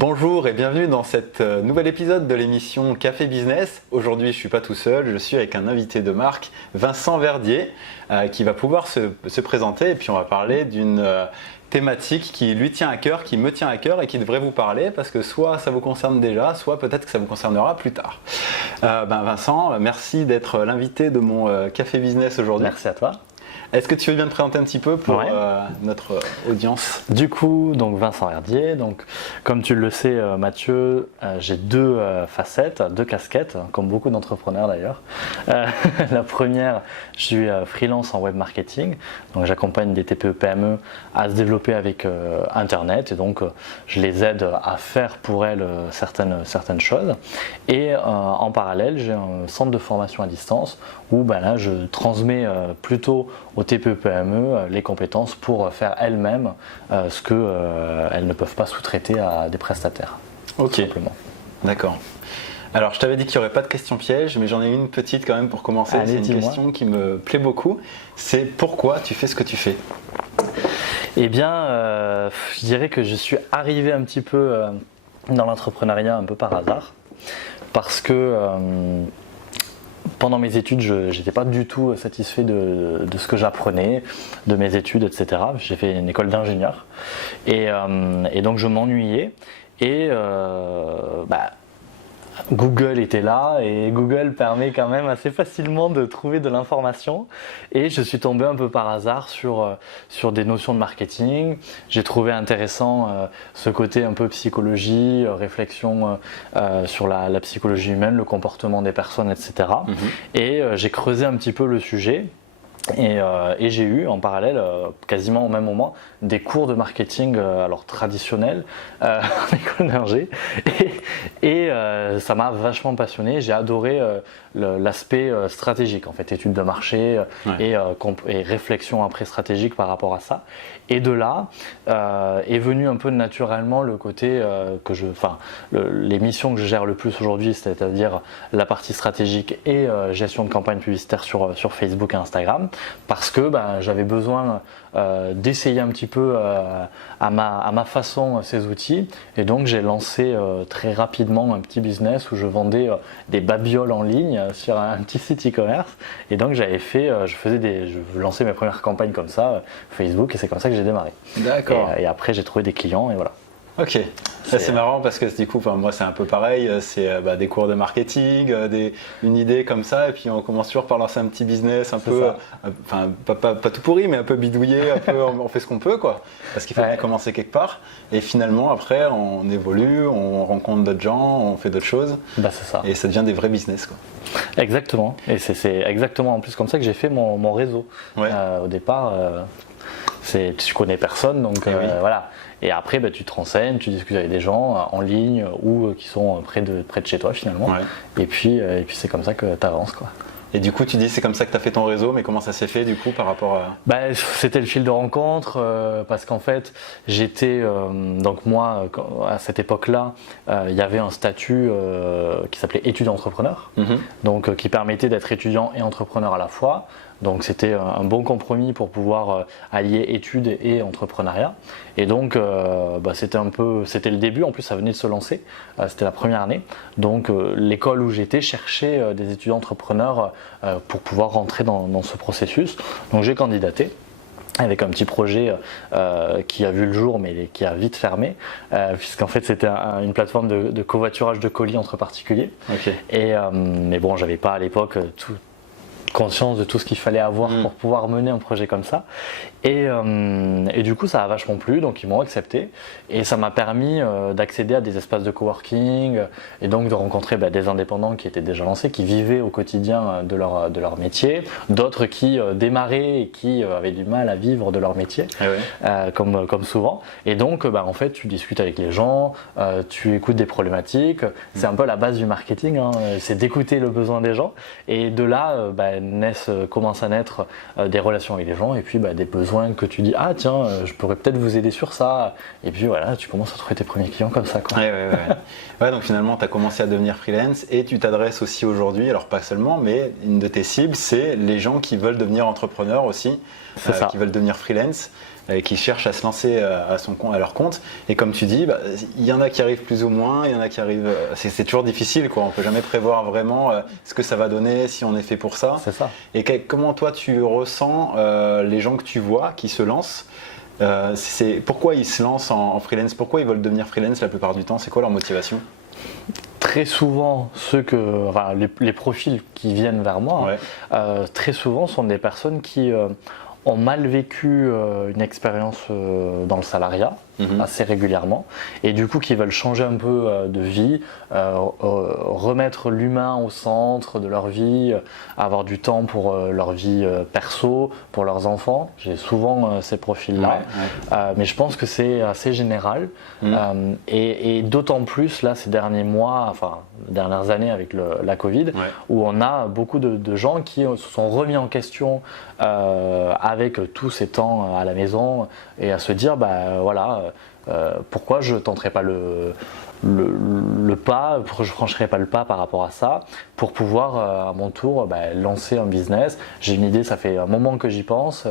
Bonjour et bienvenue dans cet nouvel épisode de l'émission Café Business. Aujourd'hui, je ne suis pas tout seul, je suis avec un invité de marque, Vincent Verdier, qui va pouvoir se présenter et puis on va parler d'une thématique qui lui tient à cœur, qui me tient à cœur et qui devrait vous parler parce que soit ça vous concerne déjà, soit peut-être que ça vous concernera plus tard. Vincent, merci d'être l'invité de mon Café Business aujourd'hui. Merci à toi. Est-ce que tu veux bien te présenter un petit peu pour notre audience? Du coup, donc Vincent Verdier, donc comme tu le sais Mathieu, j'ai deux facettes, deux casquettes, comme beaucoup d'entrepreneurs d'ailleurs. La première, je suis freelance en web marketing, donc j'accompagne des TPE-PME à se développer avec Internet et donc je les aide à faire pour elles certaines choses. Et en parallèle, j'ai un centre de formation à distance où là, je transmets plutôt aux TPE-PME les compétences pour faire elles-mêmes ce qu'elles ne peuvent pas sous-traiter à des prestataires. Ok, tout simplement. D'accord. Alors, je t'avais dit qu'il n'y aurait pas de question piège, mais j'en ai une petite quand même pour commencer. Allez, c'est une question qui me plaît beaucoup. C'est pourquoi tu fais ce que tu fais? Eh bien, je dirais que je suis arrivé un petit peu dans l'entrepreneuriat un peu par hasard, parce que pendant mes études, je n'étais pas du tout satisfait de ce que j'apprenais, de mes études, etc. J'ai fait une école d'ingénieur et donc je m'ennuyais et Google était là et Google permet quand même assez facilement de trouver de l'information et je suis tombé un peu par hasard sur des notions de marketing. J'ai trouvé intéressant ce côté un peu psychologie, réflexion sur la psychologie humaine, le comportement des personnes, etc. Et j'ai creusé un petit peu le sujet. Et j'ai eu en parallèle, quasiment au même moment, des cours de marketing alors traditionnels en école d'ingé et ça m'a vachement passionné. J'ai adoré l'aspect stratégique, en fait, études de marché et réflexion après stratégique par rapport à ça. Et de là est venu un peu naturellement le côté les missions que je gère le plus aujourd'hui, c'est-à-dire la partie stratégique et gestion de campagne publicitaire sur Facebook et Instagram. Parce que j'avais besoin d'essayer un petit peu à ma façon ces outils et donc j'ai lancé très rapidement un petit business où je vendais des babioles en ligne sur un petit site e-commerce et donc je lançais mes premières campagnes comme ça Facebook et c'est comme ça que j'ai démarré. D'accord. Et après j'ai trouvé des clients et voilà. Ok, c'est marrant parce que du coup, moi c'est un peu pareil, c'est des cours de marketing, une idée comme ça, et puis on commence toujours par lancer un petit business un peu, pas tout pourri, mais un peu bidouillé, on fait ce qu'on peut quoi, parce qu'il faut bien commencer quelque part, et finalement après on évolue, on rencontre d'autres gens, on fait d'autres choses, c'est ça. Et ça devient des vrais business quoi. Exactement, et c'est exactement en plus comme ça que j'ai fait mon réseau. Au départ, tu connais personne, donc voilà. Et après, tu te renseignes, tu discutes avec des gens en ligne ou qui sont près de chez toi finalement. Et puis c'est comme ça que tu avances quoi. Et du coup, tu dis c'est comme ça que tu as fait ton réseau, mais comment ça s'est fait du coup par rapport à… C'était le fil de rencontre parce qu'en fait, j'étais donc moi à cette époque-là, il y avait un statut qui s'appelait étudiant entrepreneur, donc qui permettait d'être étudiant et entrepreneur à la fois. Donc c'était un bon compromis pour pouvoir allier études et entrepreneuriat. Et donc c'était le début, en plus ça venait de se lancer, c'était la première année. Donc l'école où j'étais cherchait des étudiants entrepreneurs pour pouvoir rentrer dans ce processus. Donc j'ai candidaté avec un petit projet qui a vu le jour mais qui a vite fermé puisqu'en fait c'était une plateforme de covoiturage de colis entre particuliers. Mais bon, j'avais pas à l'époque conscience de tout ce qu'il fallait avoir pour pouvoir mener un projet comme ça et du coup ça a vachement plu, donc ils m'ont accepté et ça m'a permis d'accéder à des espaces de coworking et donc de rencontrer des indépendants qui étaient déjà lancés, qui vivaient au quotidien de leur métier, d'autres qui démarraient et qui avaient du mal à vivre de leur métier comme souvent, et donc en fait tu discutes avec les gens, tu écoutes des problématiques, c'est un peu la base du marketing, c'est d'écouter le besoin des gens et de là commencent à naître des relations avec les gens et puis des besoins que tu dis ah tiens je pourrais peut-être vous aider sur ça et puis voilà tu commences à trouver tes premiers clients comme ça quoi. Ouais, donc finalement tu as commencé à devenir freelance et tu t'adresses aussi aujourd'hui, alors pas seulement mais une de tes cibles c'est les gens qui veulent devenir entrepreneurs aussi, qui veulent devenir freelance. qui cherchent à se lancer à leur compte. Et comme tu dis, il y en a qui arrivent plus ou moins, il y en a qui arrivent. C'est toujours difficile, quoi. On peut jamais prévoir vraiment ce que ça va donner, si on est fait pour ça. C'est ça. Et comment toi tu ressens les gens que tu vois qui se lancent? Pourquoi ils se lancent en freelance? Pourquoi ils veulent devenir freelance la plupart du temps? C'est quoi leur motivation? Très souvent, les profils qui viennent vers moi, très souvent sont des personnes qui ont mal vécu une expérience dans le salariat assez régulièrement et du coup qui veulent changer un peu de vie, remettre l'humain au centre de leur vie, avoir du temps pour leur vie perso, pour leurs enfants. J'ai souvent ces profils-là, mais je pense que c'est assez général et d'autant plus là ces derniers mois, enfin dernières années avec la Covid, où on a beaucoup de gens qui se sont remis en question avec tous ces temps à la maison et à se dire pourquoi je tenterai pas le pas, pourquoi je franchirai pas le pas par rapport à ça pour pouvoir à mon tour lancer un business. J'ai une idée, ça fait un moment que j'y pense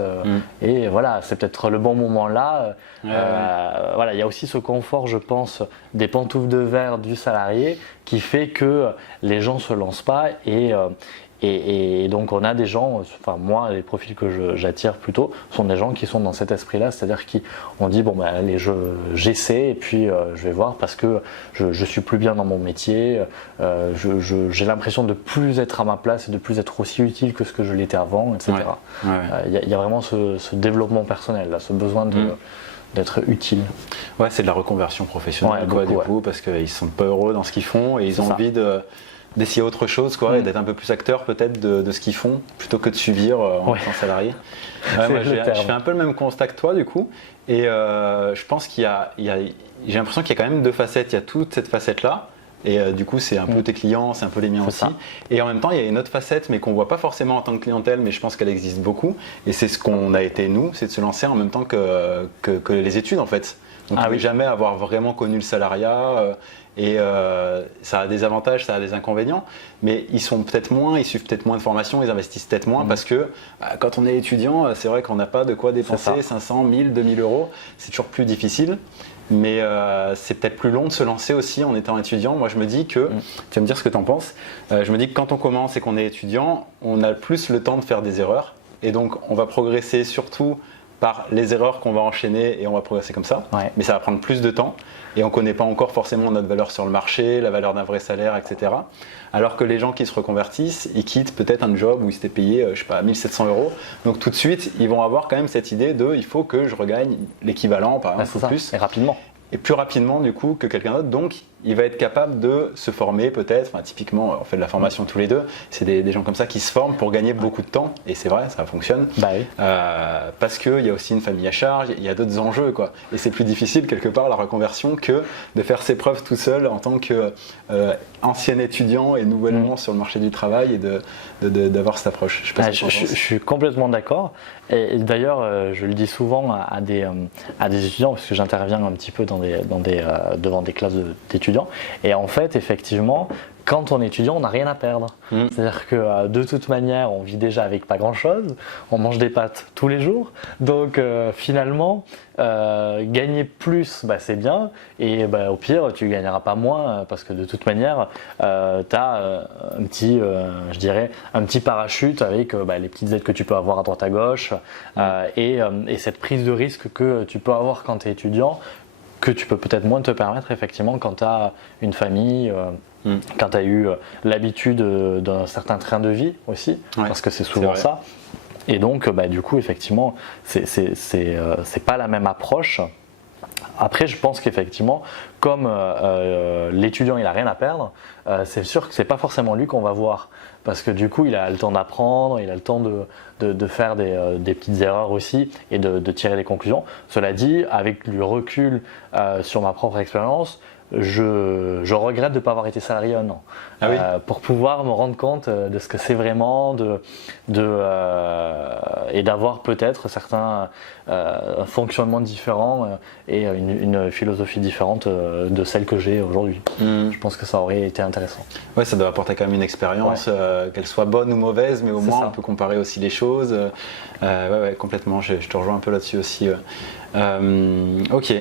et voilà, c'est peut-être le bon moment là. Il y a aussi ce confort, je pense, des pantoufles de verre du salarié qui fait que les gens se lancent pas et donc on a des gens, enfin moi les profils que j'attire plutôt sont des gens qui sont dans cet esprit-là, c'est-à-dire qui ont dit allez j'essaie et puis je vais voir parce que je suis plus bien dans mon métier, j'ai l'impression de plus être à ma place et de plus être aussi utile que ce que je l'étais avant, etc. Il y a vraiment ce développement personnel, là, ce besoin d'être utile. Ouais, c'est de la reconversion professionnelle du coup, parce qu'ils sont pas heureux dans ce qu'ils font et ils ont envie d'essayer autre chose et d'être un peu plus acteur peut-être de ce qu'ils font plutôt que de subir en tant que salarié. Je fais un peu le même constat que toi du coup et je pense j'ai l'impression qu'il y a quand même deux facettes. Il y a toute cette facette là et du coup c'est un peu tes clients, c'est un peu les miens aussi. Et en même temps il y a une autre facette mais qu'on voit pas forcément en tant que clientèle, mais je pense qu'elle existe beaucoup et c'est ce qu'on a été nous, c'est de se lancer en même temps que les études en fait. Donc on ne peut jamais avoir vraiment connu le salariat et ça a des avantages, ça a des inconvénients, mais ils suivent peut-être moins de formations, ils investissent peut-être moins parce que quand on est étudiant, c'est vrai qu'on n'a pas de quoi dépenser 500, 1000, 2000 euros, c'est toujours plus difficile. Mais c'est peut-être plus long de se lancer aussi en étant étudiant. Moi, je me dis que, tu vas me dire ce que tu en penses, je me dis que quand on commence et qu'on est étudiant, on a plus le temps de faire des erreurs et donc on va progresser surtout par les erreurs qu'on va enchaîner et on va progresser comme ça, mais ça va prendre plus de temps et on ne connaît pas encore forcément notre valeur sur le marché, la valeur d'un vrai salaire, etc. Alors que les gens qui se reconvertissent, ils quittent peut-être un job où ils s'étaient payés, 1700 euros. Donc tout de suite, ils vont avoir quand même cette idée il faut que je regagne l'équivalent, par exemple, plus. Et rapidement. Et plus rapidement du coup que quelqu'un d'autre, donc il va être capable de se former peut-être, typiquement on fait de la formation tous les deux, c'est des gens comme ça qui se forment pour gagner beaucoup de temps, et c'est vrai, ça fonctionne, parce qu'il y a aussi une famille à charge, il y a d'autres enjeux et c'est plus difficile quelque part la reconversion que de faire ses preuves tout seul en tant qu'ancien étudiant et nouvellement sur le marché du travail et d'avoir cette approche. Je suis complètement d'accord, et d'ailleurs je le dis souvent à des étudiants parce que j'interviens un petit peu devant des classes d'étudiants. Et en fait, effectivement, quand on est étudiant, on n'a rien à perdre. C'est-à-dire que de toute manière, on vit déjà avec pas grand-chose, on mange des pâtes tous les jours. Donc finalement, gagner plus, c'est bien. Et au pire, tu ne gagneras pas moins parce que de toute manière, tu as un petit parachute avec les petites aides que tu peux avoir à droite à gauche et cette prise de risque que tu peux avoir quand tu es étudiant, que tu peux peut-être moins te permettre effectivement quand tu as une famille, quand tu as eu l'habitude d'un certain train de vie aussi, parce que c'est souvent ça. Et donc du coup effectivement c'est pas la même approche. Après, je pense qu'effectivement, comme l'étudiant il a rien à perdre, c'est sûr que c'est pas forcément lui qu'on va voir, parce que du coup il a le temps d'apprendre, il a le temps de faire des petites erreurs aussi et de tirer des conclusions. Cela dit, avec du recul sur ma propre expérience, je regrette de ne pas avoir été salarié un an. Ah oui. Pour pouvoir me rendre compte de ce que c'est vraiment et d'avoir peut-être certains fonctionnements différents et une philosophie différente de celle que j'ai aujourd'hui. Je pense que ça aurait été intéressant. Ouais, ça doit apporter quand même une expérience, qu'elle soit bonne ou mauvaise, mais au moins on peut comparer aussi les choses. Ouais, complètement, je te rejoins un peu là-dessus aussi. Ok.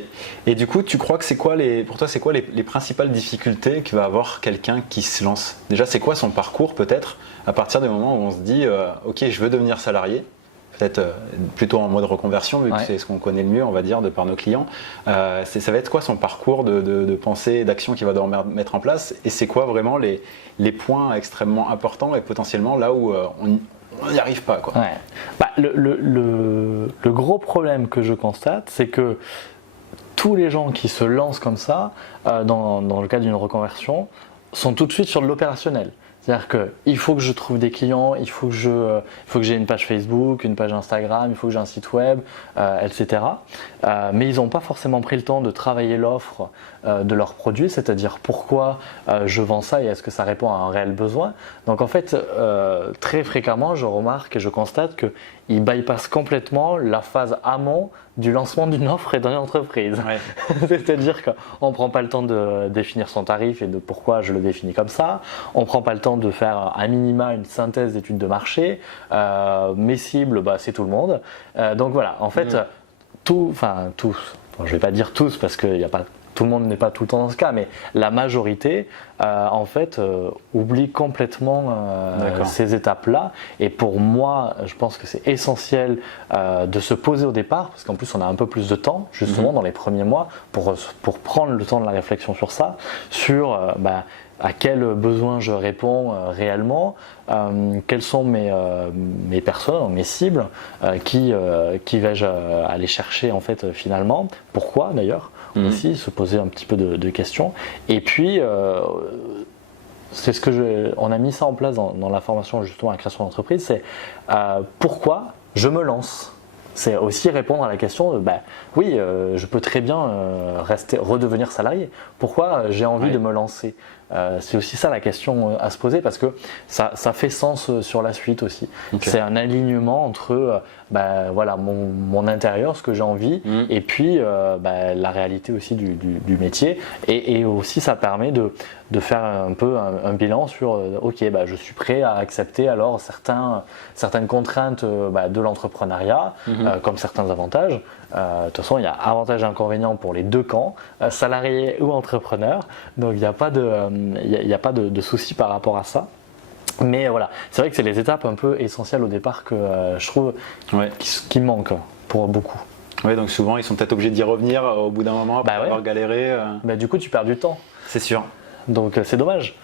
Et du coup, tu crois que pour toi, c'est quoi les principales difficultés que va avoir quelqu'un qui se lance? Déjà, c'est quoi son parcours peut-être à partir du moment où on se dit ok, je veux devenir salarié, peut-être plutôt en mode reconversion vu que c'est ce qu'on connaît le mieux, on va dire, de par nos clients. Ça va être quoi son parcours de pensée et d'action qu'il va devoir mettre en place, et c'est quoi vraiment les points extrêmement importants et potentiellement là où on n'y arrive pas, quoi. Ouais. Bah, le gros problème que je constate, c'est que tous les gens qui se lancent comme ça, dans le cadre d'une reconversion, sont tout de suite sur de l'opérationnel. C'est-à-dire qu'il faut que je trouve des clients, il faut que j'ai une page Facebook, une page Instagram, il faut que j'ai un site web, etc. Mais ils n'ont pas forcément pris le temps de travailler l'offre de leurs produits, c'est-à-dire pourquoi je vends ça et est-ce que ça répond à un réel besoin. Donc en fait, très fréquemment, je remarque et je constate qu'ils bypassent complètement la phase amont du lancement d'une offre et d'une entreprise. Ouais. C'est-à-dire qu'on ne prend pas le temps de définir son tarif et de pourquoi je le définis comme ça. On ne prend pas le temps de faire à minima une synthèse d'études de marché. Mes cibles, c'est tout le monde. Donc voilà, en fait, tous, je ne vais pas dire tous parce que tout le monde n'est pas tout le temps dans ce cas, mais la majorité, en fait, oublie complètement ces étapes-là. Et pour moi, je pense que c'est essentiel de se poser au départ, parce qu'en plus, on a un peu plus de temps, justement, dans les premiers mois, pour prendre le temps de la réflexion sur ça, sur à quels besoins je réponds réellement, quelles sont mes personnes, mes cibles, qui vais-je aller chercher en fait finalement, pourquoi d'ailleurs, aussi se poser un petit peu de questions. Et puis c'est on a mis ça en place dans la formation justement à la création d'entreprise, c'est pourquoi je me lance. C'est aussi répondre à la question de oui, je peux très bien redevenir salarié. Pourquoi j'ai envie de me lancer? C'est aussi ça la question à se poser, parce que ça fait sens sur la suite aussi. Okay. C'est un alignement entre voilà, mon intérieur, ce que j'ai envie, et puis la réalité aussi du métier. Et aussi ça permet de faire un peu un bilan sur ok, je suis prêt à accepter alors certaines contraintes de l'entrepreneuriat, comme certains avantages. De toute façon, il y a avantages et inconvénients pour les deux camps, salariés ou entrepreneurs, donc il n'y a pas de souci par rapport à ça. Mais voilà, c'est vrai que c'est les étapes un peu essentielles au départ que je trouve qui manquent pour beaucoup. Oui, donc souvent ils sont peut-être obligés d'y revenir au bout d'un moment après avoir galéré. Du coup, tu perds du temps. C'est sûr. Donc c'est dommage.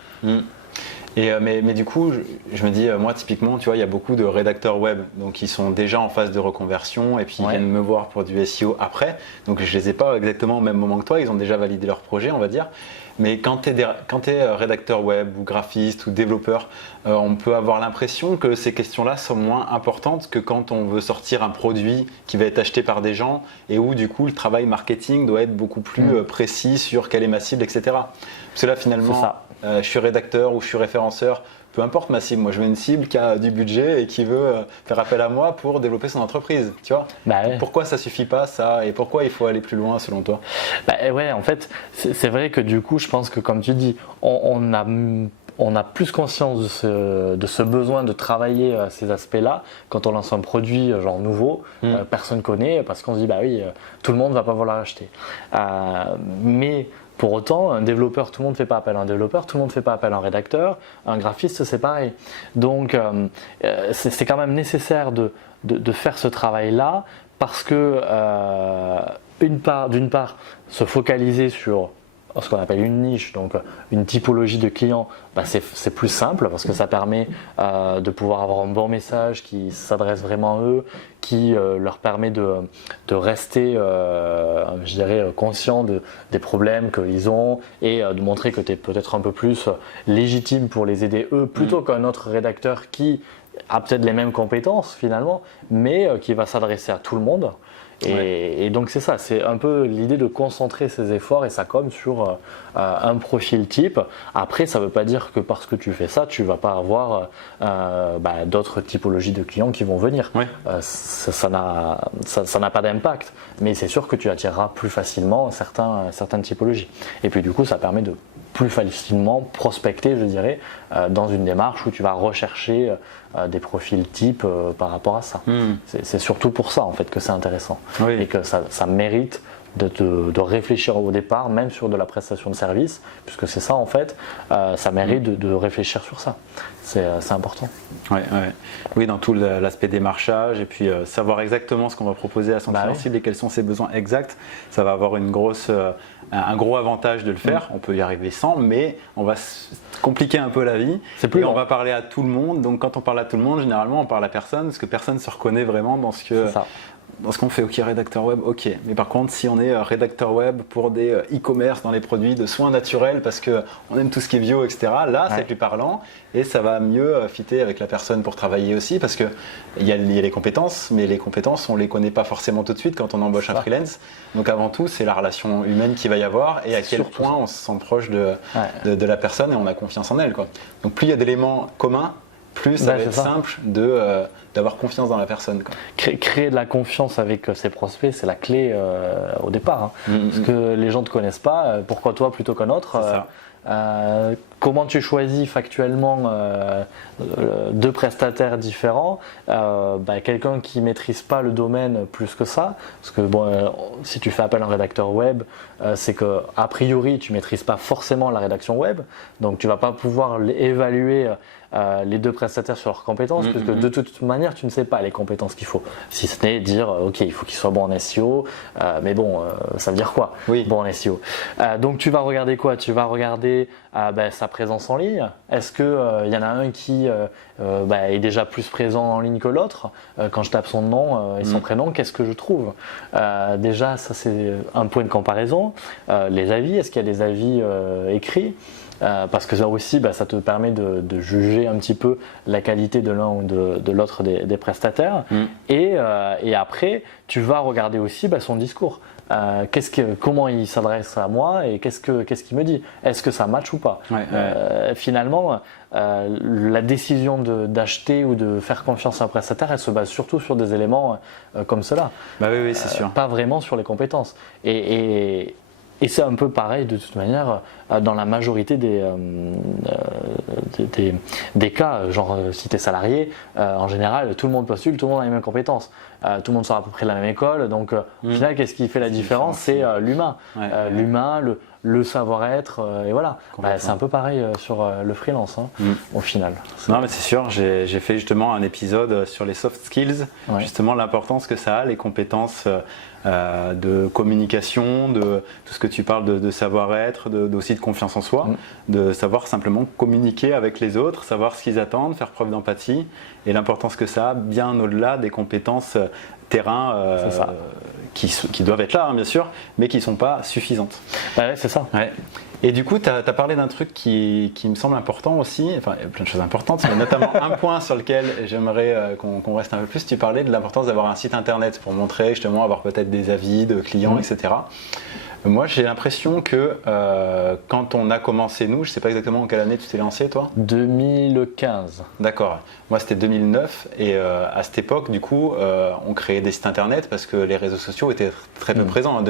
Et, mais du coup, je me dis, moi typiquement, tu vois, il y a beaucoup de rédacteurs web donc ils sont déjà en phase de reconversion et puis ils viennent me voir pour du SEO après. Donc je les ai pas exactement au même moment que toi, ils ont déjà validé leur projet, on va dire. Mais quand tu es rédacteur web ou graphiste ou développeur, on peut avoir l'impression que ces questions-là sont moins importantes que quand on veut sortir un produit qui va être acheté par des gens et où du coup le travail marketing doit être beaucoup plus précis sur quelle est ma cible, etc. Parce que là finalement, je suis rédacteur ou je suis référenceur, peu importe ma cible, moi je veux une cible qui a du budget et qui veut faire appel à moi pour développer son entreprise, tu vois. Pourquoi ça suffit pas ça, et pourquoi il faut aller plus loin selon toi? En fait, c'est vrai que du coup, je pense que comme tu dis, on a plus conscience de ce besoin de travailler ces aspects-là quand on lance un produit genre nouveau, personne connaît, parce qu'on se dit tout le monde va pas vouloir l'acheter. Mais pour autant, un développeur, tout le monde ne fait pas appel à un développeur, tout le monde ne fait pas appel à un rédacteur, un graphiste, c'est pareil. Donc, c'est quand même nécessaire de faire ce travail-là, parce que, d'une part, se focaliser sur ce qu'on appelle une niche, donc une typologie de clients, c'est plus simple parce que ça permet de pouvoir avoir un bon message qui s'adresse vraiment à eux, qui leur permet de rester, je dirais, conscient des problèmes qu'ils ont et de montrer que tu es peut-être un peu plus légitime pour les aider eux, plutôt qu'un autre rédacteur qui a peut-être les mêmes compétences finalement, mais qui va s'adresser à tout le monde. Et donc c'est ça, c'est un peu l'idée de concentrer ses efforts et sa com sur un profil type. Après, ça ne veut pas dire que parce que tu fais ça, tu ne vas pas avoir d'autres typologies de clients qui vont venir. Ouais. Ça n'a pas d'impact, mais c'est sûr que tu attireras plus facilement certaines typologies. Et puis du coup, ça permet de plus facilement prospecter, je dirais, dans une démarche où tu vas rechercher des profils types par rapport à ça. C'est surtout pour ça en fait que c'est intéressant et que ça mérite de réfléchir au départ, même sur de la prestation de service, puisque c'est ça en fait, ça mérite de réfléchir sur ça. C'est important. Oui, dans tout l'aspect démarchage et puis savoir exactement ce qu'on va proposer à son client cible et quels sont ses besoins exacts, ça va avoir un gros avantage de le faire. On peut y arriver sans, mais on va compliquer un peu la vie. On va parler à tout le monde. Donc quand on parle à tout le monde, généralement on parle à personne parce que personne ne se reconnaît vraiment dans ce qu'on fait. Ok, rédacteur web, ok. Mais par contre, si on est rédacteur web pour des e-commerce dans les produits de soins naturels parce qu'on aime tout ce qui est bio, etc., là, c'est plus parlant et ça va mieux fitter avec la personne pour travailler aussi parce qu'il y a les compétences, mais les compétences, on ne les connaît pas forcément tout de suite quand on embauche un freelance. Donc avant tout, c'est la relation humaine qu'il va y avoir et à quel point on se sent proche de la personne et on a confiance en elle, quoi. Donc plus il y a d'éléments communs, plus ça va être simple d'avoir confiance dans la personne, quoi. Créer de la confiance avec ses prospects, c'est la clé au départ. Parce que les gens ne te connaissent pas, pourquoi toi plutôt qu'un autre comment tu choisis factuellement deux prestataires différents, quelqu'un qui ne maîtrise pas le domaine plus que ça, parce que si tu fais appel à un rédacteur web, c'est qu'a priori tu ne maîtrises pas forcément la rédaction web, donc tu ne vas pas pouvoir évaluer les deux prestataires sur leurs compétences, puisque de toute manière tu ne sais pas les compétences qu'il faut, si ce n'est dire ok, il faut qu'il soit bon en SEO, mais bon, ça veut dire quoi bon en SEO. Donc tu vas regarder quoi? Tu vas regarder sa présence en ligne. Est-ce qu'il y en a un qui est déjà plus présent en ligne que l'autre? Quand je tape son nom et son prénom, qu'est-ce que je trouve? Déjà, ça c'est un point de comparaison. Les avis, est-ce qu'il y a des avis écrits? Parce que ça aussi, ça te permet de juger un petit peu la qualité de l'un ou de l'autre des prestataires. Et après, tu vas regarder aussi son discours. Comment il s'adresse à moi et qu'est-ce qu'il me dit? Est-ce que ça match ou pas? Finalement, la décision d'acheter ou de faire confiance à un prestataire, elle se base surtout sur des éléments comme cela. Oui, c'est sûr. Pas vraiment sur les compétences. Et c'est un peu pareil de toute manière dans la majorité des cas. Genre si tu es salarié, en général tout le monde postule, tout le monde a les mêmes compétences, tout le monde sort à peu près de la même école, donc au final qu'est-ce qui fait la différence? C'est l'humain, l'humain, le savoir-être, et voilà. C'est un peu pareil sur le freelance au final. Non mais c'est sûr, j'ai fait justement un épisode sur les soft skills, justement l'importance que ça a, les compétences de communication, de tout ce que tu parles de savoir-être, aussi de confiance en soi, de savoir simplement communiquer avec les autres, savoir ce qu'ils attendent, faire preuve d'empathie et l'importance que ça a bien au-delà des compétences terrain qui doivent être là bien sûr, mais qui ne sont pas suffisantes. C'est ça. Et du coup, tu as parlé d'un truc qui me semble important aussi, enfin il y a plein de choses importantes, mais notamment un point sur lequel j'aimerais qu'on reste un peu plus. Tu parlais de l'importance d'avoir un site internet pour montrer justement, avoir peut-être des avis de clients, etc. Moi, j'ai l'impression que quand on a commencé, nous, je ne sais pas exactement en quelle année tu t'es lancé, toi? 2015. D'accord. Moi, c'était 2009 et à cette époque, du coup, on créait des sites internet parce que les réseaux sociaux étaient très peu présents.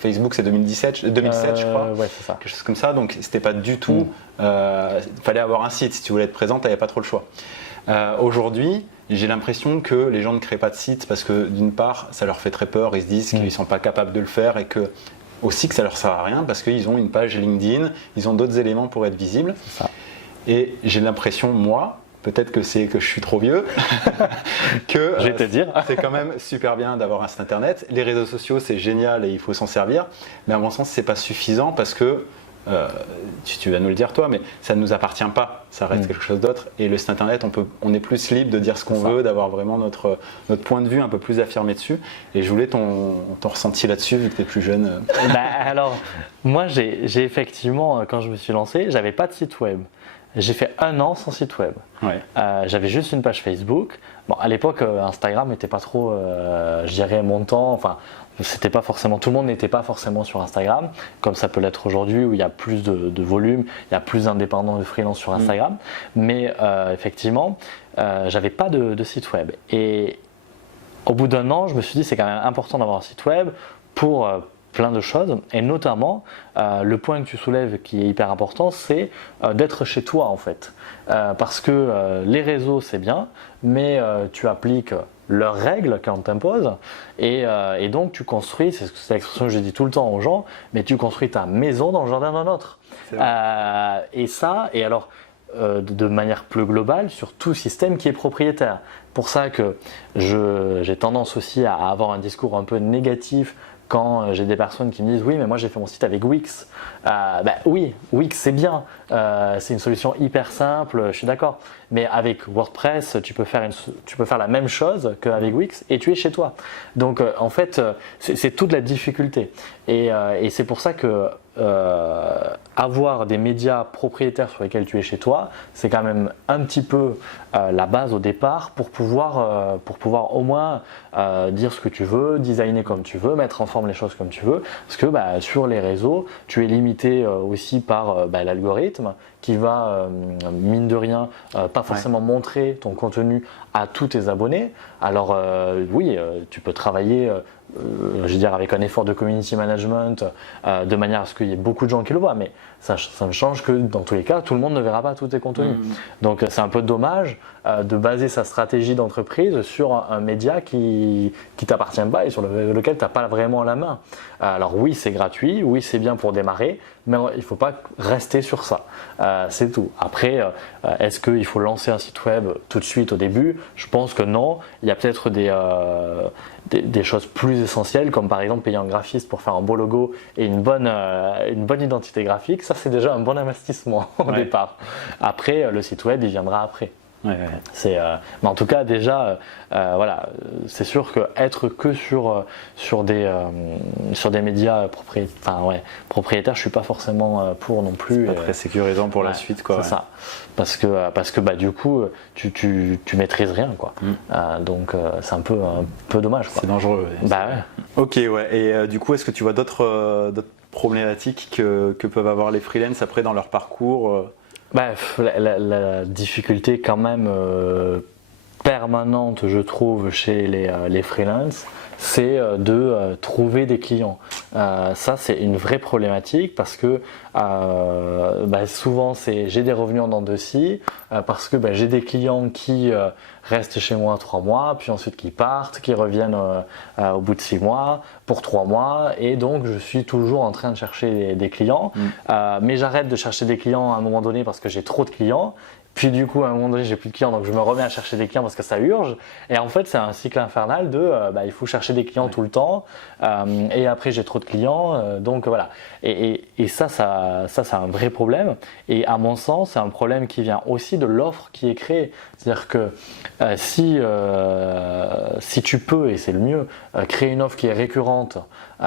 Facebook, c'est 2017, je crois. Ouais, c'est ça. Quelque chose comme ça. Donc, c'était pas du tout. Fallait avoir un site. Si tu voulais être présent, tu n'avais pas trop le choix. Aujourd'hui, j'ai l'impression que les gens ne créent pas de site parce que d'une part, ça leur fait très peur. Ils se disent qu'ils ne sont pas capables de le faire et que aussi que ça leur sert à rien parce qu'ils ont une page LinkedIn, ils ont d'autres éléments pour être visibles. C'est ça. Et j'ai l'impression, moi, peut-être que c'est que je suis trop vieux, que je vais te dire. C'est quand même super bien d'avoir un site internet. Les réseaux sociaux, c'est génial et il faut s'en servir. Mais à mon sens, c'est pas suffisant parce que tu vas nous le dire toi, mais ça ne nous appartient pas, ça reste quelque chose d'autre. Et le site internet, on est plus libre de dire ce qu'on veut, d'avoir vraiment notre point de vue un peu plus affirmé dessus. Et je voulais ton ressenti là-dessus, vu que tu es plus jeune. Alors, moi, j'ai effectivement, quand je me suis lancé, j'avais pas de site web. J'ai fait 1 an sans site web. J'avais juste une page Facebook. Bon, à l'époque, Instagram n'était pas trop, je dirais, mon temps. Enfin, c'était pas forcément, tout le monde n'était pas forcément sur Instagram, comme ça peut l'être aujourd'hui où il y a plus de volume, il y a plus d'indépendants de freelance sur Instagram. Mais effectivement, j'avais pas de site web. Et au bout d'un an, je me suis dit c'est quand même important d'avoir un site web pour plein de choses, et notamment le point que tu soulèves qui est hyper important, c'est d'être chez toi en fait. Parce que les réseaux c'est bien, mais tu appliques leurs règles qu'on t'impose et donc tu construis, c'est l'expression que je dis tout le temps aux gens, mais tu construis ta maison dans le jardin d'un autre. Et ça, et alors de manière plus globale sur tout système qui est propriétaire. Pour ça que j'ai tendance aussi à avoir un discours un peu négatif quand j'ai des personnes qui me disent oui mais moi j'ai fait mon site avec Wix. Oui, Wix c'est bien, c'est une solution hyper simple, je suis d'accord, mais avec WordPress tu peux faire la même chose qu'avec Wix et tu es chez toi. Donc en fait c'est toute la difficulté et c'est pour ça que avoir des médias propriétaires sur lesquels tu es chez toi, c'est quand même un petit peu la base au départ pour pouvoir au moins dire ce que tu veux, designer comme tu veux, mettre en forme les choses comme tu veux, parce que sur les réseaux, tu es limité aussi par l'algorithme qui va, mine de rien, pas forcément montrer ton contenu à tous tes abonnés. Alors oui, tu peux travailler je veux dire avec un effort de community management de manière à ce qu'il y ait beaucoup de gens qui le voient, mais ça ne change que dans tous les cas, tout le monde ne verra pas tous tes contenus. Donc c'est un peu dommage de baser sa stratégie d'entreprise sur un média qui t'appartient pas et sur lequel tu n'as pas vraiment la main. Alors oui, c'est gratuit, oui, c'est bien pour démarrer, mais il ne faut pas rester sur ça. C'est tout. Après, est-ce qu'il faut lancer un site web tout de suite au début? Je pense que non. Il y a peut-être des choses plus essentielles, comme par exemple payer un graphiste pour faire un beau logo et une bonne identité graphique. Ça, c'est déjà un bon investissement au départ. Après, le site web, il viendra après. Mais en tout cas déjà voilà, c'est sûr que être que sur des médias propriétaires, je suis pas forcément pour non plus. C'est pas très sécurisant pour la suite quoi. C'est ça, parce que du coup tu maîtrises rien quoi. Donc c'est un peu dommage quoi. C'est dangereux. Ok et du coup est-ce que tu vois d'autres problématiques que peuvent avoir les freelances après dans leur parcours? La difficulté quand même permanente, je trouve, chez les freelances, c'est de trouver des clients. Ça, c'est une vraie problématique parce que souvent, j'ai des revenus en dents de scie parce que j'ai des clients qui restent chez moi 3 mois, puis ensuite qui partent, qui reviennent au bout de 6 mois, pour 3 mois, et donc je suis toujours en train de chercher des clients. Mais j'arrête de chercher des clients à un moment donné parce que j'ai trop de clients. Puis du coup, à un moment donné, j'ai plus de clients, donc je me remets à chercher des clients parce que ça urge. Et en fait, c'est un cycle infernal de il faut chercher des clients tout le temps. Et après, j'ai trop de clients. Donc voilà. Et ça, c'est un vrai problème. Et à mon sens, c'est un problème qui vient aussi de l'offre qui est créée. C'est-à-dire que si tu peux, et c'est le mieux, créer une offre qui est récurrente, ou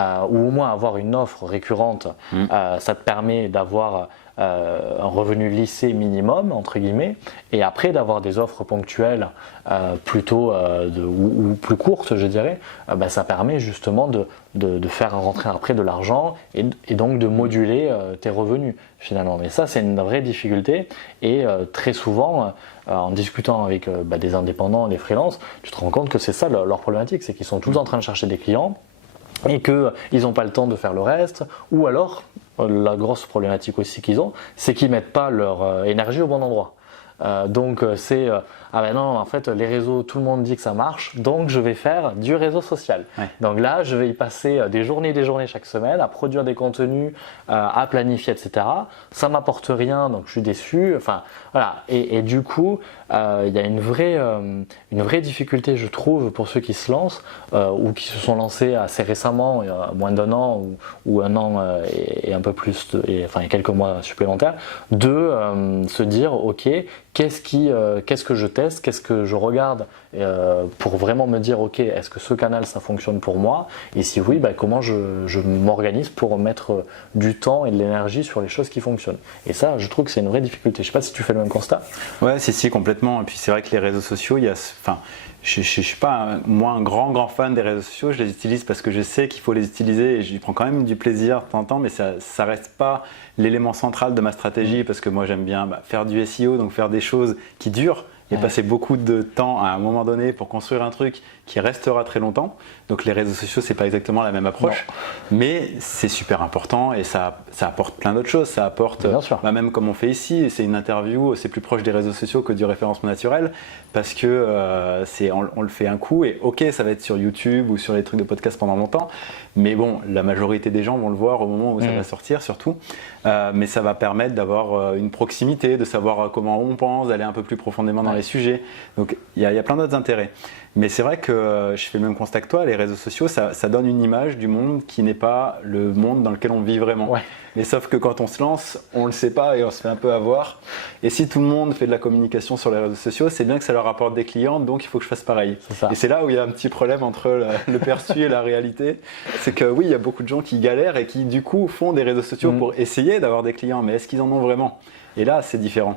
au moins avoir une offre récurrente, ça te permet d'avoir un revenu lissé minimum entre guillemets, et après d'avoir des offres ponctuelles plutôt ou plus courtes je dirais, ça permet justement de faire rentrer après de l'argent et donc de moduler tes revenus finalement. Mais ça c'est une vraie difficulté et très souvent en discutant avec des indépendants, des freelances, tu te rends compte que c'est ça leur problématique, c'est qu'ils sont tous en train de chercher des clients et qu'ils n'ont pas le temps de faire le reste, ou alors la grosse problématique aussi qu'ils ont, c'est qu'ils ne mettent pas leur énergie au bon endroit. Donc c'est non, en fait les réseaux, tout le monde dit que ça marche, donc je vais faire du réseau social. Donc là je vais y passer des journées chaque semaine à produire des contenus, à planifier, etc. Ça m'apporte rien, donc je suis déçu. Enfin voilà. Et du coup il y a une vraie difficulté je trouve pour ceux qui se lancent ou qui se sont lancés assez récemment, il y a moins d'un an ou un an et un peu plus, et quelques mois supplémentaires, de se dire ok, qu'est-ce que je teste, qu'est-ce que je regarde pour vraiment me dire ok, est-ce que ce canal ça fonctionne pour moi, et si oui, comment je m'organise pour mettre du temps et de l'énergie sur les choses qui fonctionnent. Et ça, je trouve que c'est une vraie difficulté. Je sais pas si tu fais le même constat. Ouais, si, complètement. Et puis c'est vrai que les réseaux sociaux, je ne suis pas moi un grand fan des réseaux sociaux, je les utilise parce que je sais qu'il faut les utiliser et j'y prends quand même du plaisir de temps en temps, mais ça reste pas l'élément central de ma stratégie parce que moi j'aime bien faire du SEO, donc faire des choses qui durent et passer beaucoup de temps à un moment donné pour construire un truc qui restera très longtemps. Donc les réseaux sociaux, c'est pas exactement la même approche, mais c'est super important et ça apporte plein d'autres choses. Ça apporte, même comme on fait ici, c'est une interview, c'est plus proche des réseaux sociaux que du référencement naturel parce que on le fait un coup et ok, ça va être sur YouTube ou sur les trucs de podcast pendant longtemps, mais bon, la majorité des gens vont le voir au moment où ça va sortir surtout, mais ça va permettre d'avoir une proximité, de savoir comment on pense, d'aller un peu plus profondément dans les sujets. Donc il y a plein d'autres intérêts. Mais c'est vrai que je fais le même constat que toi, les réseaux sociaux, ça donne une image du monde qui n'est pas le monde dans lequel on vit vraiment. Ouais. Mais sauf que quand on se lance, on ne le sait pas et on se fait un peu avoir. Et si tout le monde fait de la communication sur les réseaux sociaux, c'est bien que ça leur apporte des clients, donc il faut que je fasse pareil. Et c'est là où il y a un petit problème entre le perçu et la réalité. C'est que oui, il y a beaucoup de gens qui galèrent et qui du coup font des réseaux sociaux pour essayer d'avoir des clients, mais est-ce qu'ils en ont vraiment? Et là, c'est différent.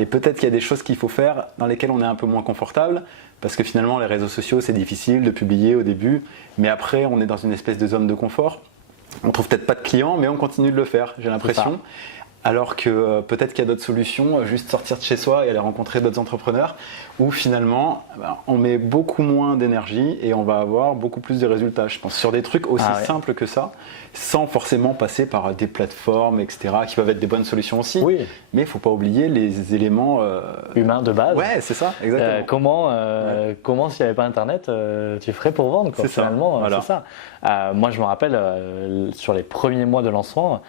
Et peut-être qu'il y a des choses qu'il faut faire dans lesquelles on est un peu moins confortable, parce que finalement les réseaux sociaux c'est difficile de publier au début, mais après on est dans une espèce de zone de confort. On trouve peut-être pas de clients, mais on continue de le faire, j'ai l'impression. Alors que peut-être qu'il y a d'autres solutions, juste sortir de chez soi et aller rencontrer d'autres entrepreneurs, où finalement on met beaucoup moins d'énergie et on va avoir beaucoup plus de résultats, je pense, sur des trucs aussi simples que ça, sans forcément passer par des plateformes, etc., qui peuvent être des bonnes solutions aussi. Oui. Mais il ne faut pas oublier les éléments humains de base. Ouais, c'est ça, exactement. Comment s'il n'y avait pas Internet, tu ferais pour vendre quoi, finalement, voilà. C'est ça. Moi, je me rappelle, sur les premiers mois de lancement,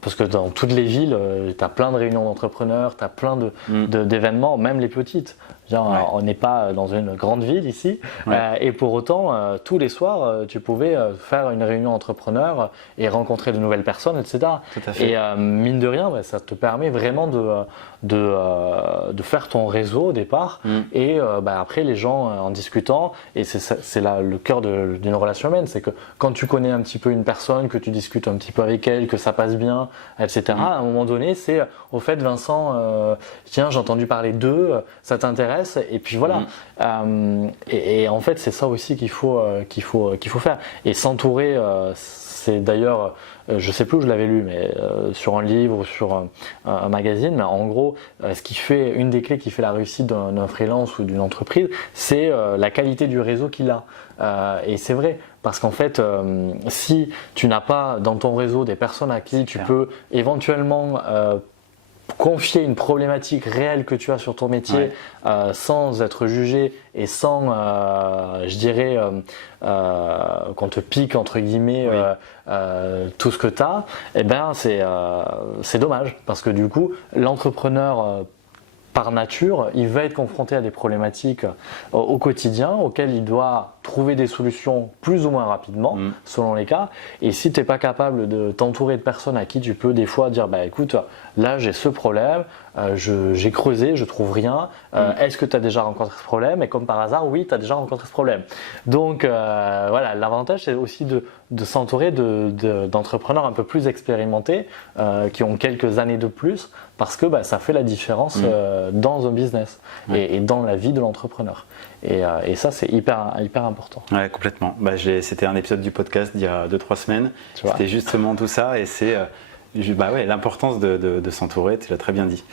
parce que dans toutes les villes, tu as plein de réunions d'entrepreneurs, tu as plein d'événements, même les petites. On n'est pas dans une grande ville ici, et pour autant, tous les soirs, tu pouvais faire une réunion d'entrepreneurs et rencontrer de nouvelles personnes, etc. Tout à fait. Et mine de rien, ça te permet vraiment de faire ton réseau au départ, et après les gens en discutant, et c'est là le cœur d'une relation humaine, c'est que quand tu connais un petit peu une personne, que tu discutes un petit peu avec elle, que ça passe bien, etc. À un moment donné, c'est au fait Vincent, tiens, j'ai entendu parler d'eux, ça t'intéresse? Et puis voilà. Et en fait, c'est ça aussi qu'il faut faire. Et s'entourer, c'est d'ailleurs, je sais plus où je l'avais lu, mais sur un livre ou sur un magazine, mais en gros, une des clés qui fait la réussite d'un freelance ou d'une entreprise, c'est la qualité du réseau qu'il a. Et c'est vrai, parce qu'en fait, si tu n'as pas dans ton réseau des personnes à qui tu peux éventuellement confier une problématique réelle que tu as sur ton métier sans être jugé et sans, je dirais, qu'on te pique entre guillemets tout ce que tu as, eh ben c'est dommage parce que du coup, l'entrepreneur par nature, il va être confronté à des problématiques au quotidien auxquelles il doit trouver des solutions plus ou moins rapidement selon les cas. Et si tu n'es pas capable de t'entourer de personnes à qui tu peux des fois dire écoute, là j'ai ce problème, j'ai creusé, je trouve rien, est-ce que tu as déjà rencontré ce problème? Et comme par hasard, oui, tu as déjà rencontré ce problème. Donc voilà, l'avantage c'est aussi de s'entourer d'entrepreneurs un peu plus expérimentés qui ont quelques années de plus parce que ça fait la différence dans un business et dans la vie de l'entrepreneur. Et ça, c'est hyper important. Ouais, complètement. C'était un épisode du podcast d'il y a 2-3 semaines. C'était justement tout ça et c'est l'importance de s'entourer, tu l'as très bien dit.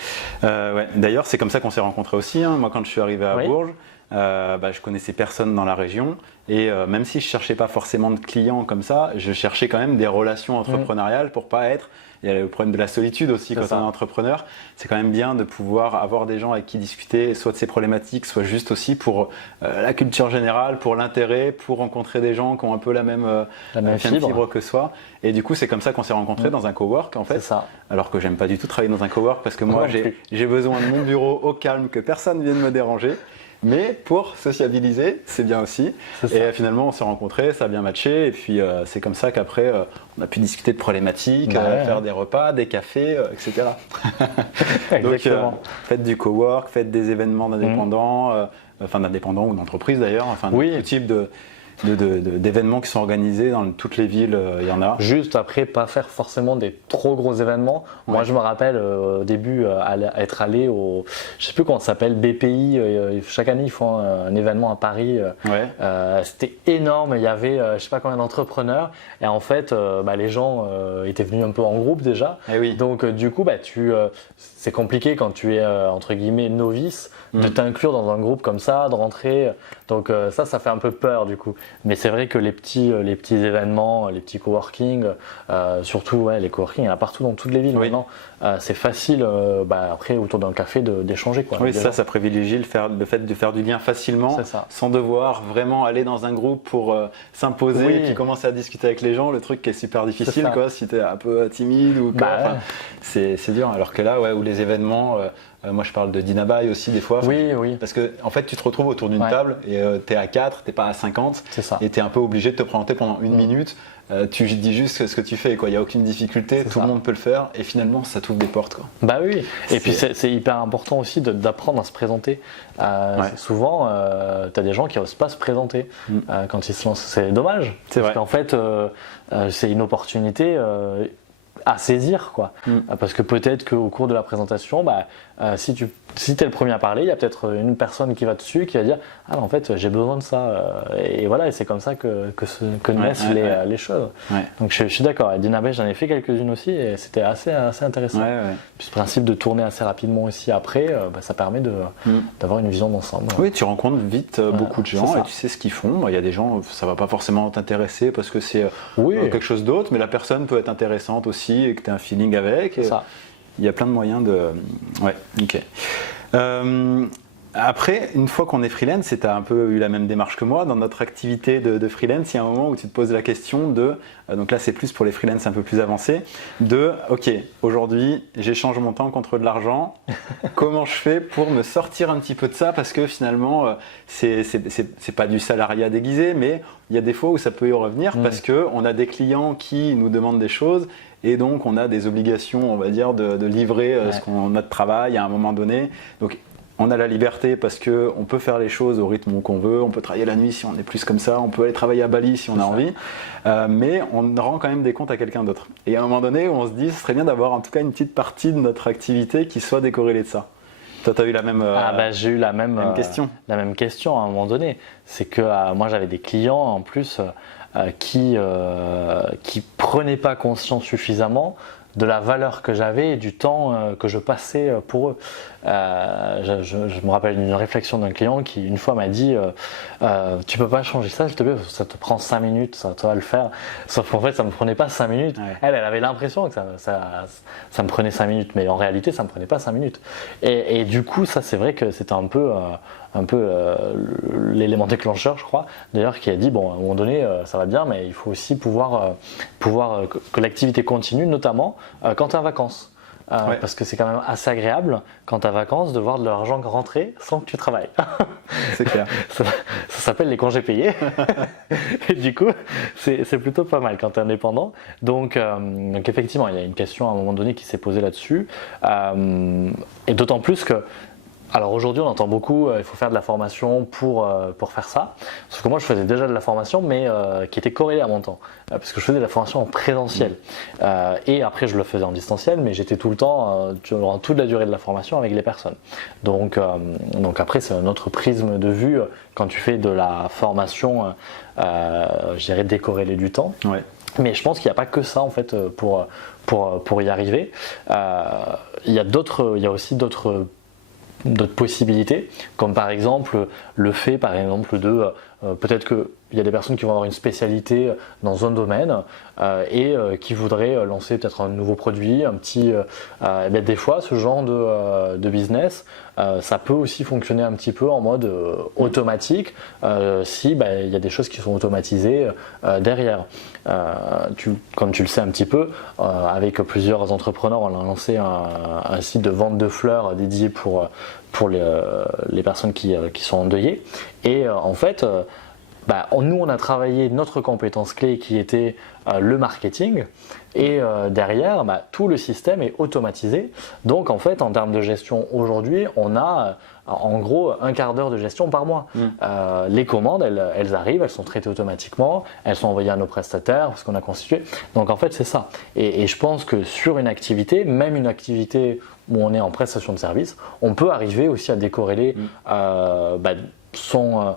D'ailleurs, c'est comme ça qu'on s'est rencontrés aussi. Moi, quand je suis arrivé à Bourges, je connaissais personne dans la région et même si je cherchais pas forcément de clients comme ça, je cherchais quand même des relations entrepreneuriales pour pas être. Il y a le problème de la solitude aussi quand on est entrepreneur. C'est quand même bien de pouvoir avoir des gens avec qui discuter, soit de ces problématiques, soit juste aussi pour la culture générale, pour l'intérêt, pour rencontrer des gens qui ont un peu la même fibre que soi. Et du coup, c'est comme ça qu'on s'est rencontrés dans un cowork en fait. C'est ça. Alors que j'aime pas du tout travailler dans un cowork parce que moi, j'ai besoin de mon bureau au calme, que personne vienne me déranger. Mais pour sociabiliser, c'est bien aussi. Et finalement, on s'est rencontrés, ça a bien matché. Et puis, c'est comme ça qu'après, on a pu discuter de problématiques, faire des repas, des cafés, etc. Donc, faites du cowork, faites des événements d'indépendants, enfin d'indépendants ou d'entreprises d'ailleurs, enfin Oui. tout type d'événements qui sont organisés dans toutes les villes, il y en a. Juste après, pas faire forcément des trop gros événements. Moi, je me rappelle au début être allé au, je sais plus comment ça s'appelle, BPI. Chaque année, ils font un événement à Paris. C'était énorme. Il y avait, je sais pas combien d'entrepreneurs. Et en fait, les gens étaient venus un peu en groupe déjà. Et oui. Donc, du coup, c'est compliqué quand tu es entre guillemets novice de t'inclure dans un groupe comme ça, de rentrer. Donc ça fait un peu peur du coup. Mais c'est vrai que les petits événements, les petits coworking, surtout les coworking, il y en a partout dans toutes les villes maintenant. C'est facile après autour d'un café d'échanger quoi. Oui, ça privilégie le fait de faire du lien facilement, sans devoir vraiment aller dans un groupe pour s'imposer et puis commencer à discuter avec les gens. Le truc qui est super difficile quoi, si tu es un peu timide ou quoi. C'est dur. Alors que là, où les événements. Moi, je parle de Dinabaye aussi des fois. Oui. Parce que en fait, tu te retrouves autour d'une table et tu es à 4, tu n'es pas à 50. C'est ça. Et tu es un peu obligé de te présenter pendant une minute. Tu dis juste ce que tu fais. Il n'y a aucune difficulté, tout le monde peut le faire. Et finalement, ça t'ouvre des portes. Quoi. Bah oui. Et puis, c'est hyper important aussi d'apprendre à se présenter. Souvent, tu as des gens qui n'osent pas se présenter quand ils se lancent. C'est dommage. Parce qu'en fait, c'est une opportunité à saisir quoi. Parce que peut-être qu'au cours de la présentation si tu es le premier à parler, il y a peut-être une personne qui va dessus qui va dire en fait j'ai besoin de ça et voilà, et c'est comme ça que naissent les choses. Donc je suis d'accord, et Dinabaye j'en ai fait quelques-unes aussi et c'était assez intéressant. Puis ce principe de tourner assez rapidement aussi après, ça permet d'avoir une vision d'ensemble. Oui, tu rencontres vite beaucoup de gens et tu sais ce qu'ils font. Il y a des gens, ça va pas forcément t'intéresser parce que c'est quelque chose d'autre, mais la personne peut être intéressante aussi et que tu as un feeling avec. Il y a plein de moyens de... ok. Après, une fois qu'on est freelance, et tu as un peu eu la même démarche que moi, dans notre activité de freelance, il y a un moment où tu te poses la question donc là c'est plus pour les freelances un peu plus avancés, ok, aujourd'hui j'échange mon temps contre de l'argent, comment je fais pour me sortir un petit peu de ça, parce que finalement c'est pas du salariat déguisé, mais il y a des fois où ça peut y revenir parce qu'on a des clients qui nous demandent des choses et donc on a des obligations, on va dire, de livrer ce qu'on a de travail à un moment donné. Donc on a la liberté parce qu'on peut faire les choses au rythme qu'on veut, on peut travailler la nuit si on est plus comme ça, on peut aller travailler à Bali si on a envie, mais on rend quand même des comptes à quelqu'un d'autre. Et à un moment donné, on se dit ce serait bien d'avoir en tout cas une petite partie de notre activité qui soit décorrélée de ça. Toi, tu as eu la même j'ai eu la même question. La même question à un moment donné. C'est que moi, j'avais des clients en plus qui prenaient pas conscience suffisamment de la valeur que j'avais et du temps que je passais pour eux. Je me rappelle d'une réflexion d'un client qui une fois m'a dit tu peux pas changer ça s'il te plaît, ça te prend 5 minutes, ça va le faire. Sauf qu'en fait ça me prenait pas 5 minutes. Elle avait l'impression que ça me prenait 5 minutes, mais en réalité ça me prenait pas 5 minutes. Et du coup ça c'est vrai que c'était un peu l'élément déclencheur, je crois, d'ailleurs, qui a dit bon, à un moment donné ça va bien, mais il faut aussi pouvoir que l'activité continue, notamment quand tu es en vacances. Parce que c'est quand même assez agréable quand tu es en vacances de voir de l'argent rentrer sans que tu travailles. C'est clair. Ça s'appelle les congés payés. Et du coup, c'est plutôt pas mal quand tu es indépendant. Donc effectivement, il y a une question à un moment donné qui s'est posée là-dessus. Et d'autant plus que alors aujourd'hui on entend beaucoup il faut faire de la formation pour faire ça, sauf que moi je faisais déjà de la formation mais qui était corrélée à mon temps parce que je faisais de la formation en présentiel et après je le faisais en distanciel, mais j'étais tout le temps durant toute la durée de la formation avec les personnes, donc après c'est un autre prisme de vue quand tu fais de la formation je dirais décorrélée du temps. Mais je pense qu'il n'y a pas que ça en fait pour y arriver. Il y a aussi d'autres possibilités, comme par exemple le fait de peut-être qu'il y a des personnes qui vont avoir une spécialité dans un domaine et qui voudraient lancer peut-être un nouveau produit, un petit des fois ce genre de business ça peut aussi fonctionner un petit peu en mode automatique si il y a des choses qui sont automatisées derrière. Comme tu le sais un petit peu, avec plusieurs entrepreneurs, on a lancé un site de vente de fleurs dédié pour les personnes qui sont endeuillées. Et en fait, nous, on a travaillé notre compétence clé qui était le marketing. Et derrière, tout le système est automatisé. Donc, en fait, en termes de gestion aujourd'hui, on a en gros un quart d'heure de gestion par mois. Les commandes, elles arrivent, elles sont traitées automatiquement, elles sont envoyées à nos prestataires parce qu'on a constitué. Donc, en fait, c'est ça. Et je pense que sur une activité, même une activité où on est en prestation de service, on peut arriver aussi à décorréler son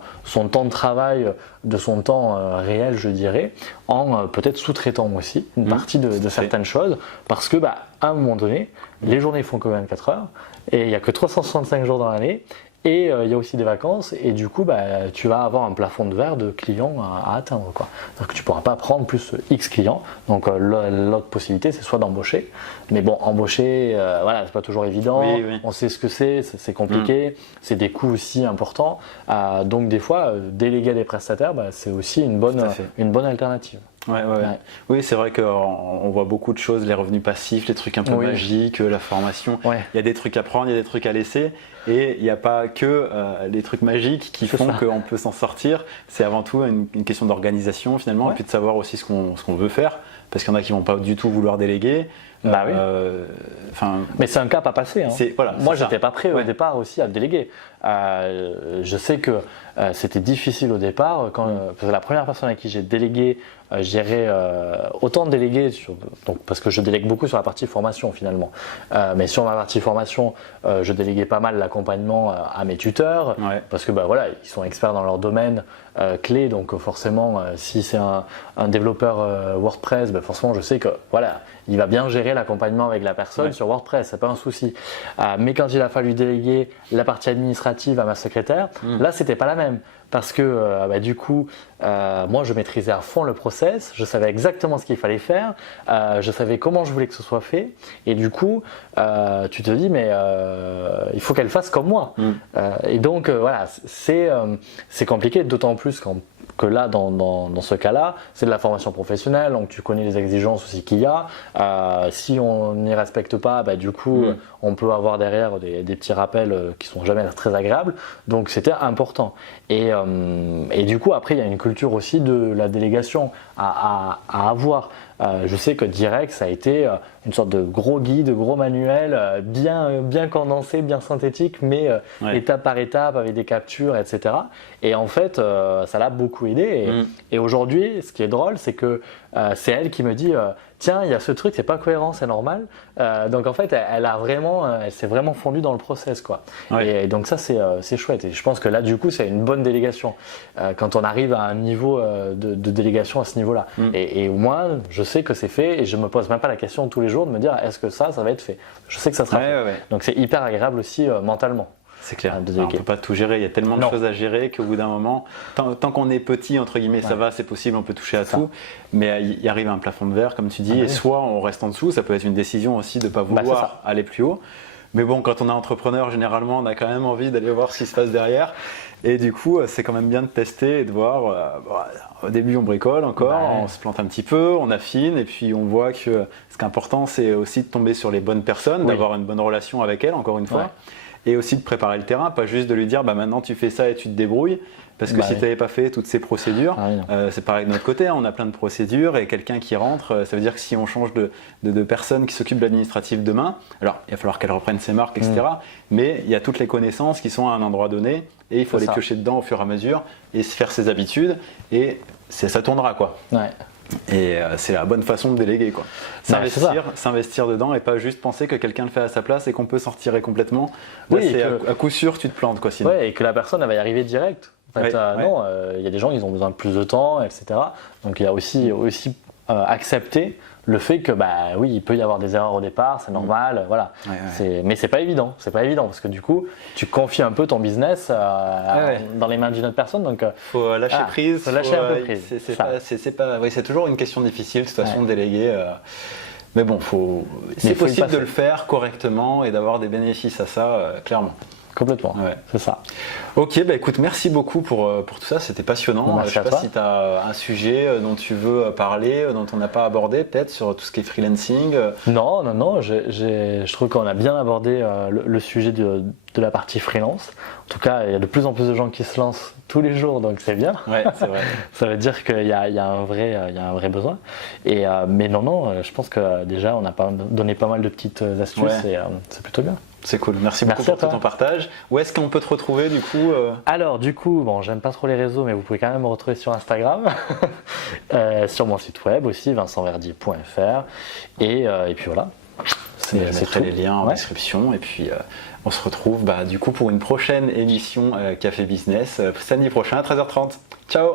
temps de travail de son temps réel, je dirais, en peut-être sous-traitant aussi une partie de certaines choses, parce que à un moment donné, les journées font que 24 heures et il n'y a que 365 jours dans l'année. Et il y a aussi des vacances et du coup tu vas avoir un plafond de verre de clients à atteindre, quoi. Donc tu ne pourras pas prendre plus X clients. Donc l'autre possibilité c'est soit d'embaucher. Mais bon, embaucher, c'est pas toujours évident. Oui. On sait ce que c'est compliqué, c'est des coûts aussi importants. Donc des fois, déléguer à des prestataires, c'est aussi une bonne alternative. Ouais. Oui, c'est vrai qu'on voit beaucoup de choses, les revenus passifs, les trucs un peu magiques, la formation. Il y a des trucs à prendre, il y a des trucs à laisser. Et il n'y a pas que les trucs magiques qui font qu'on peut s'en sortir. C'est avant tout une question d'organisation finalement, et puis de savoir aussi ce qu'on veut faire. Parce qu'il y en a qui ne vont pas du tout vouloir déléguer. Mais c'est un cap à passer. Moi, j'étais pas prêt au départ aussi à déléguer. Je sais que c'était difficile au départ. Parce que la première personne à qui j'ai délégué, j'irais autant déléguer parce que je délègue beaucoup sur la partie formation finalement. Mais sur ma partie formation, je déléguais pas mal l'accompagnement à mes tuteurs parce que ils sont experts dans leur domaine clé. Donc forcément, si c'est un développeur WordPress, forcément je sais que il va bien gérer l'accompagnement avec la personne sur WordPress, c'est pas un souci. Mais quand il a fallu déléguer la partie administrative à ma secrétaire, là c'était pas la même. Parce que du coup, moi je maîtrisais à fond le process, je savais exactement ce qu'il fallait faire, je savais comment je voulais que ce soit fait, et du coup, tu te dis mais il faut qu'elle fasse comme moi. Et donc c'est compliqué, d'autant plus que là, dans ce cas-là, c'est de la formation professionnelle, donc tu connais les exigences aussi qu'il y a. Si on n'y respecte pas, du coup, on peut avoir derrière des petits rappels qui sont jamais très agréables. Donc c'était important. Et du coup, après, il y a une culture aussi de la délégation à avoir. Je sais que Direct, ça a été une sorte de gros guide, gros manuel, bien condensé, bien synthétique, mais étape par étape, avec des captures, etc. Et en fait, ça l'a beaucoup aidé. Et aujourd'hui, ce qui est drôle, c'est que c'est elle qui me dit tiens, il y a ce truc, c'est pas cohérent, c'est normal. Donc en fait, elle s'est vraiment fondue dans le process, quoi. Et donc ça, c'est chouette. Et je pense que là, du coup, c'est une bonne délégation quand on arrive à un niveau de délégation à ce niveau-là. Et au moins, je sais que c'est fait et je me pose même pas la question tous les jours de me dire est-ce que ça va être fait. Je sais que ça sera fait. Donc c'est hyper agréable aussi mentalement. C'est clair, on ne peut pas tout gérer, il y a tellement de choses à gérer qu'au bout d'un moment, tant qu'on est petit, entre guillemets, ça va, c'est possible, on peut toucher à tout, mais il arrive à un plafond de verre, comme tu dis, et soit on reste en dessous, ça peut être une décision aussi de ne pas vouloir aller plus haut, mais bon, quand on est entrepreneur, généralement, on a quand même envie d'aller voir ce qui se passe derrière, et du coup, c'est quand même bien de tester et de voir, au début on bricole encore, on se plante un petit peu, on affine, et puis on voit que ce qui est important, c'est aussi de tomber sur les bonnes personnes, d'avoir une bonne relation avec elles, encore une fois. Et aussi de préparer le terrain, pas juste de lui dire maintenant tu fais ça et tu te débrouilles, parce que si tu n'avais pas fait toutes ces procédures, c'est pareil de notre côté, on a plein de procédures et quelqu'un qui rentre, ça veut dire que si on change de personne qui s'occupe de l'administratif demain, alors il va falloir qu'elle reprenne ses marques, etc. Mais il y a toutes les connaissances qui sont à un endroit donné et il faut les piocher dedans au fur et à mesure et se faire ses habitudes et ça tournera, quoi. Et c'est la bonne façon de déléguer, quoi. S'investir dedans et pas juste penser que quelqu'un le fait à sa place et qu'on peut s'en retirer complètement. À coup sûr tu te plantes, quoi, sinon. Et que la personne elle va y arriver direct. En fait, non, il y a des gens qui ont besoin de plus de temps, etc. Donc il y a aussi accepter le fait que il peut y avoir des erreurs au départ, c'est normal, voilà. Mais c'est pas évident, parce que du coup, tu confies un peu ton business dans les mains d'une autre personne, donc faut lâcher prise. Faut lâcher un peu prise. C'est toujours une question difficile de toute façon de déléguer. Mais bon, c'est possible de le faire correctement et d'avoir des bénéfices à ça, clairement. Complètement, c'est ça. Ok, bah écoute, merci beaucoup pour tout ça, c'était passionnant. Merci Je ne sais à pas toi. si tu as un sujet dont tu veux parler, dont on n'a pas abordé, peut-être sur tout ce qui est freelancing. Non, je trouve qu'on a bien abordé le sujet de la partie freelance. En tout cas, il y a de plus en plus de gens qui se lancent tous les jours, donc c'est bien. Ouais, c'est vrai. Ça veut dire qu'il y a un vrai besoin. Mais non, je pense que déjà, on a donné pas mal de petites astuces et c'est plutôt bien. C'est cool, merci beaucoup Merci pour tout ton partage. Où est-ce qu'on peut te retrouver du coup Alors du coup, bon, j'aime pas trop les réseaux, mais vous pouvez quand même me retrouver sur Instagram, sur mon site web aussi, vincentverdier.fr, et puis voilà. Je mettrai les liens en description et puis on se retrouve du coup pour une prochaine émission Café Business samedi prochain à 13h30. Ciao.